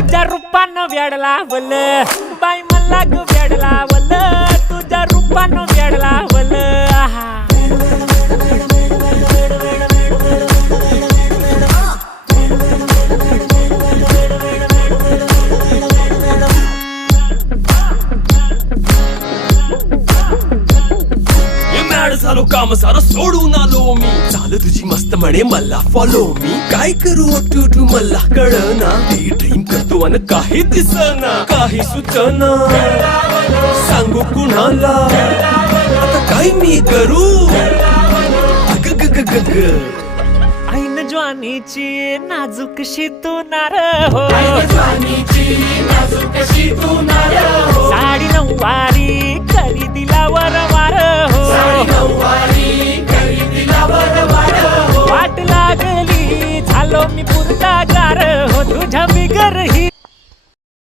तुझ्या रूपानं वेड लावल बाई मला ग वेड लावल तुझ्या रूपानं वेड लावल आहा झालो काम सारं सोडून आलो मी चाल तुझी मस्त म्हणे मला फॉलो मी काय करू टू मला कळना ड्रीम करतो आणि काही दिसना काही सुचना सांगू कुणाला आता काय मी करू ऐन ज्वानीची नाजूकशी तू नार हो साडी नऊवारी करी दिला वरवार हो वाट लागली झालो मी पुरता गार हो तुझ्या बिगर ही